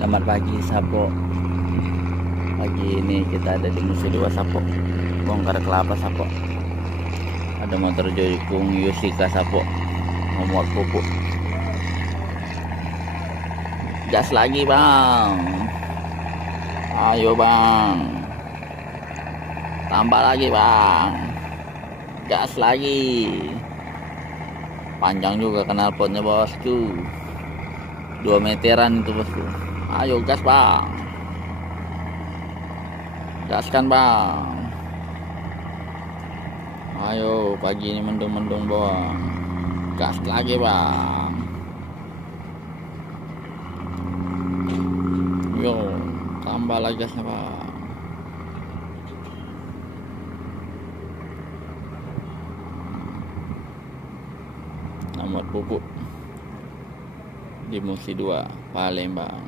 Selamat pagi Sapo. Pagi ini kita ada di Musi 2 Sapo. Bongkar kelapa Sapo. Ada motor Joykung Yusika Sapo. Nomor pupuk. Gas lagi bang. Ayo bang. Tambah lagi bang. Gas lagi. Panjang juga knalpotnya bosku. 2 meteran itu bosku. Ayo gas bang. Gaskan bang. Ayo pagi ini mendung-mendung bang. Gas lagi bang. Yo, tambah lagi gasnya bang. Nomor pupuk di Musi 2 Palembang.